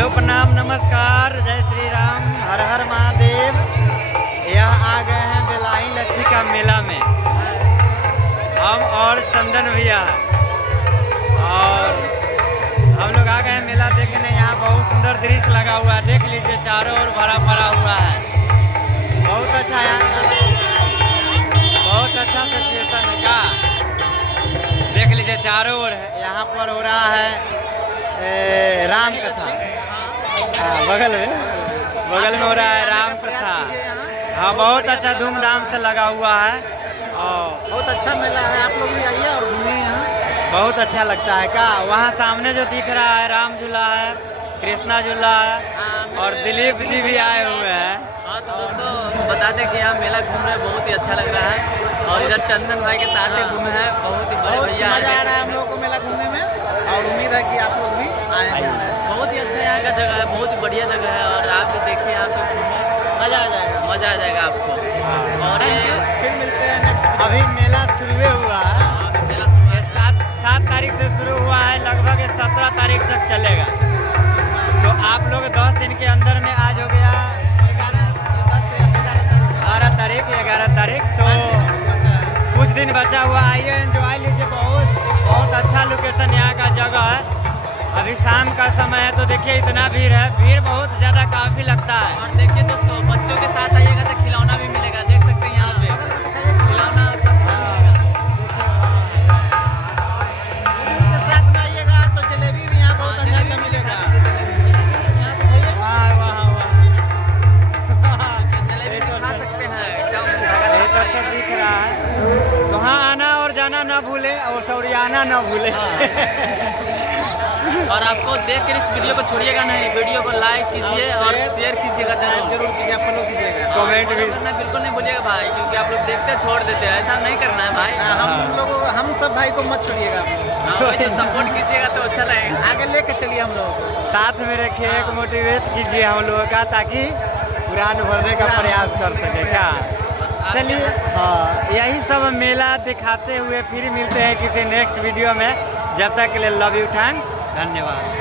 Hello, प्रणाम, नमस्कार, जय श्री राम, हर हर महादेव। यहाँ आ गए हैं बेलाई लच्छी का मेला में। हम और चंदन भैया और हम लोग आ गए हैं मेला देखने। यहाँ बहुत सुंदर दृश्य लगा हुआ है, देख लीजिए, चारों ओर भरा भरा हुआ है। बहुत अच्छा है, बहुत अच्छा सिचुएशन है का। देख लीजिए चारों ओर है। यहाँ पर हो रहा है राम कथा। हाँ, बगल में हो रहा है राम कथा। हाँ, बहुत अच्छा धूमधाम से लगा हुआ है और बहुत अच्छा मेला है। आप लोग भी आइए और घूमिए यहाँ, बहुत अच्छा लगता है का। वहाँ सामने जो दिख रहा है राम झूला है, कृष्णा झूला है और दिलीप जी भी आए हुए हैं। हाँ, तो दोस्तों बता दें कि यहाँ मेला घूम रहे बहुत ही अच्छा लग रहा है और इधर चंदन भाई के साथ ही घूमे हैं। बहुत ही बड़े भैया मजा आ रहा है हम लोग को मेला घूमने में और उम्मीद है कि आप लोग भी आए। बहुत ही अच्छा यहाँ का जगह है, बहुत ही बढ़िया जगह है और आप भी देखिए, यहाँ पे घूमिए, मजा आ जाएगा आपको। और फिर मिलते हैं नेक्स्ट। अभी मेला शुरू हुआ है, ये 7 तारीख से शुरू हुआ है, लगभग 17 तारीख तक चलेगा। तो आप लोग 10 दिन के अंदर में आज हो गया 11 तारीख, तो कुछ दिन बचा हुआ। आइए एंजॉय लीजिए। बहुत अच्छा लोकेशन यहाँ का जगह है। अभी शाम का समय है तो देखिए इतना भीड़ बहुत ज़्यादा काफ़ी लगता है। और देखिए दोस्तों, बच्चों के साथ आइएगा तो खिलौना भी मिलेगा, देख सकते हैं यहाँ पे खिलौना सब के साथ में आइएगा तो जलेबी भी यहाँ बहुत अच्छा मिलेगा। जलेबी भी खा सकते हैं एकदम इधर से दिख रहा है। तो हाँ, आना और जाना ना भूले और सौरियाना ना भूले। और आपको देख कर इस वीडियो को छोड़िएगा नहीं, वीडियो को लाइक कीजिए और शेयर कीजिएगा जरूर कीजिए, फॉलो कीजिएगा, कमेंट भी करना बिल्कुल नहीं भूलिएगा भाई, क्योंकि आप लोग देखते छोड़ देते हैं, ऐसा नहीं करना है भाई। हम सब भाई को मत छोड़िएगा। हाँ, वही तो सपोर्ट कीजिएगा तो अच्छा लगेगा। आगे लेके चलिए हम लोग साथ में रखिए, एक मोटिवेट कीजिए हम लोगों का, ताकि उड़ान भरने का प्रयास कर सके क्या। चलिए, हाँ, यही सब मेला दिखाते हुए फिर मिलते हैं किसी नेक्स्ट वीडियो में। जब तक के लिए लव यू, थैंक, धन्यवाद।